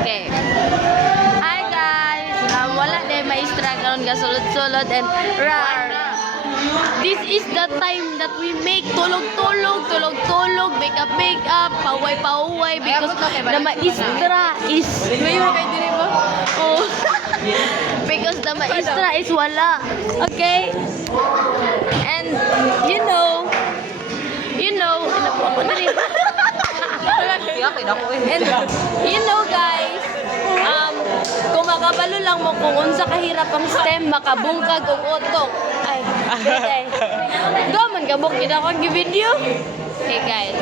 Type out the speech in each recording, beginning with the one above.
Okay. Hi guys. Wala na maestra karon ga sulod-sulod and rar. This is the time that we make tulog-tulog, make up, paway because the maestra is oh. Because the maestra is wala. Okay? And you know, and you know guys, kung makabalo lang mo kung unsa kahirap ang STEM, makabungkag og utok. Ay, okay. Gaman kabuk gid ako ang video. Okay guys.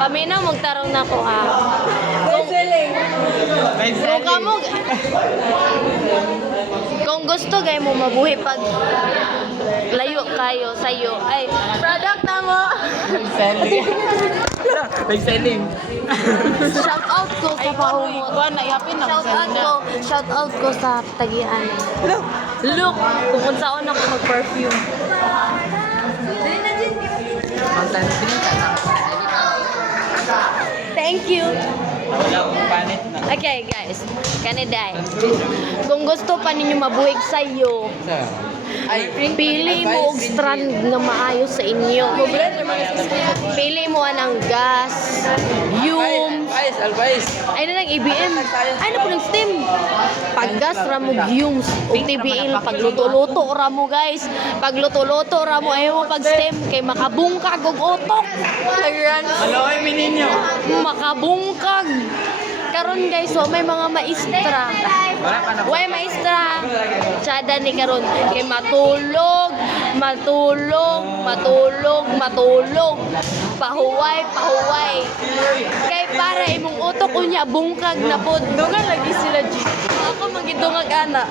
Paminaw magtarong na ko ha. Kung kamo kung gusto gay mo mabuhi pag layo kayo sayo ay product na mo. Nag-selling. Shout out ko sa paumot. Shout out ko sa tagian. Look, kung unsaon ako mag-perfume. Thank you. Okay guys, kaniday. Kung gusto pa ninyo mabuhig sayo, pili mo og strand nga maayo sa inyo. Pili mo anang gas, yumes. Ay na lang IBM. Ay na po ng STEM. Paggas ra mo yumes og TBL pagluto-luto ra mo guys. Pagluto-luto ra mo ayo mo pag STEM kay makabungkag og utok. Maloy mininyo. Makabungkag. Karon guys, so may mga maestra. Way maestra. Tsada ni karon kay matulog. Pahuway. Kay para imong utok unya bungkag na pod. Dungan lagi sila G. Ako magidungag ana.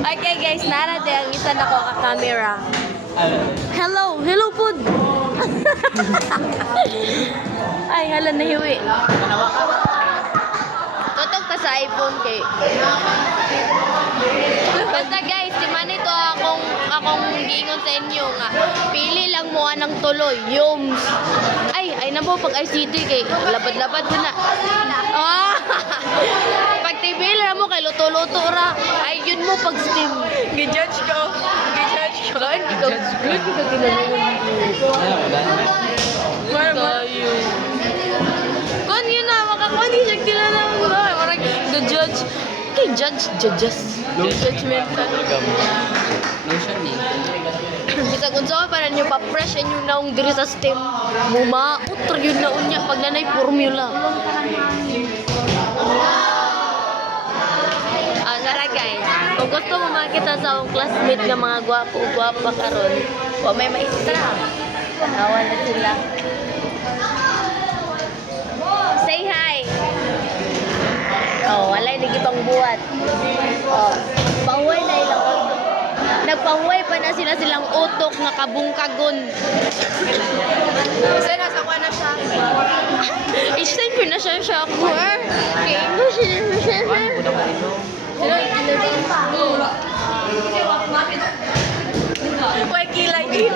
Okay guys, nara de ang isa nako ka camera. Hello pod. Ay, hala nahiwi. Tutok ta sa iPhone kay. Basta guys, di man ito akong giingon sa inyo nga. Pili lang mo anang tuloy, yums. Ay na po pag ICT kay labad-labad na. Ah! Pag TV ra mo kay luto-luto ra. Ay yun mo pag STEM. Gi-judge ko. Kain ikaw good ka tinanong. Tayo. Kon yun na, makakuni siya tinanong mo. Marag, the judge. Okay, judges. Judgmental. Lotion ni. Bisa kung saan pa na nyo pa-fresh and yung naong diri sa STEM. Mumautro yun na unya pag nanay formula. Nara guys, kung gusto mo makita sa akong classmate nga mga gwapo-gwapa karon, o may maestra. Tanawan na sila. Say hi. Oh, walay nagipang buhat. Oh, pahuway na ilang utok. Nagpahuway pa na silang utok nga kabungkagon. Isa na sa kwa na siya. Isang ko na siya ako. Okay, no siya. Why kilay din?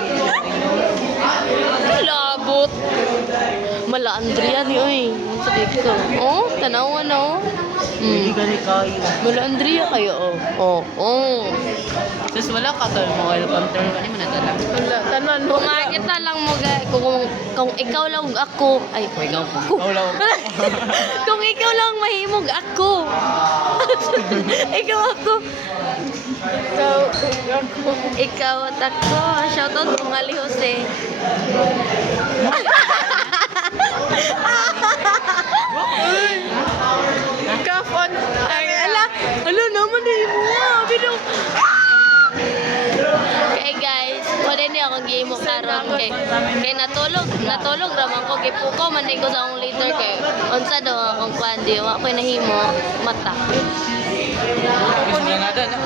Labot. Mala Andrea ni oy. Sa dito. Oh, tanawan no. Mala Andrea kayo oh. Tapos wala ka tol mo oil control ka ni man nadala. Wala tanan mo. Makita lang mo guys kung ikaw lang ako ay Kung kung ikaw lang mahimog ako. Ikaw ako. Ikaw at ako. Shoutout kong Ali Jose. Kafon. Ay, ala naman din mo. Bino. Okay guys, wala niya akong game mo karon kay natulog raman ko kay puko man ko sa akong later kay unsa daw akong plan di wa koy nahimo mata. Granada na.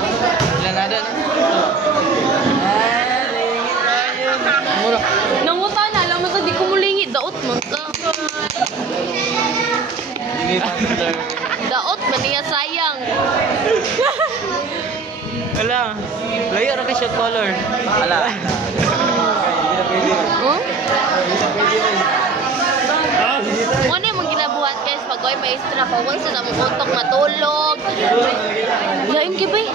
Nangutan na lang mo sa di ko mulingi daot man ka. Daot man niya sayang. Wala. Layo ra kay siya color. Wala. Mo na mong ginabuhat guys pag Ako'y maestra ko. Kung sa mong utok matulog. Lain ka ba eh?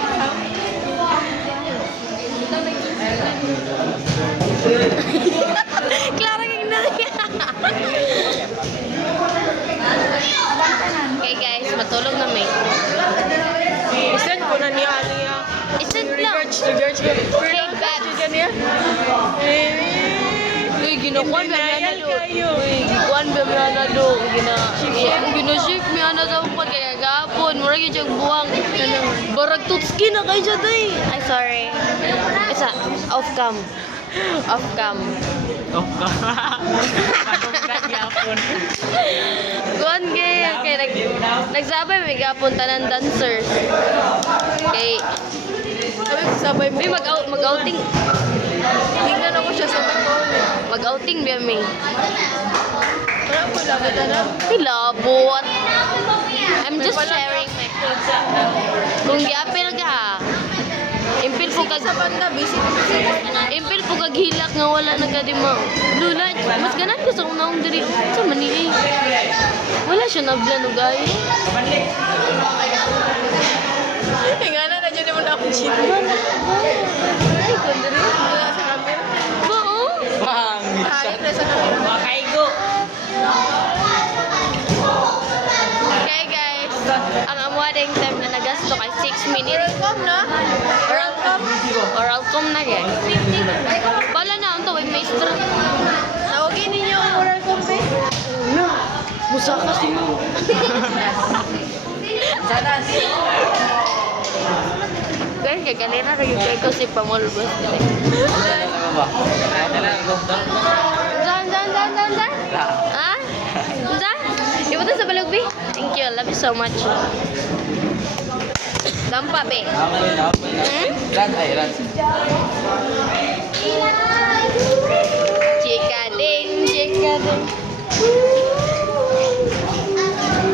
Clara kang nangya. Okay guys, matulog na may. Isend ko na niya, ano niya. Isend lang. Regards ko. Hey, babs. Uy, ginukuan ba may analo? Uy, gikuan ba may analo? Ginaship may ano sa upan kaya gapon. Murag yung siyang buwang. Barag tutski na kayo siya day. Ay, sorry. Isa, off cam. Off cam. Oh, kadungkat yapon. Kuan kay nagsabay may gapon tanan dancers. Kay Sabi ko sabay mo. may mag-outing. Tingnan ako siya sa bakon. Mag-outing ba may? Wala ko labot na. Pilabot. I'm just sharing my kung giapil ka. Impil po kag Sa banda, busy. impil po kag hilak nga wala nagkadima. Lula, mas ganan ko sa unang diri sa mani. Wala siya nablan og ayo. Ingana na dyan mo na ako chino. Ay, ko diri. Wala sa camera. Bao. Bang! Hayop na sa camera. Makaigo! Okay guys, ang amuading time na nagasto kay 6 minutes. Welcome na. Welcome. Oral com na guys. Bala na ang tawag maestro. Tawagin ninyo ang oral compe. Musaka si mo. Janas. Guys, kay kanina rin ko si Pamolbos. Ano ba? Dan. Ha? Dan? Ibutan sa balog, be. Thank you. Love you so much. Dampa, be. Hmm? Ran, ay, ran. Chika din.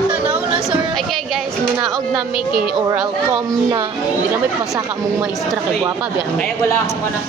Tanaw na sa oral. Okay guys, munaog na may kay oral com na. Hindi na may pasaka mong maestra kay guwapa, be. Kaya wala akong ano.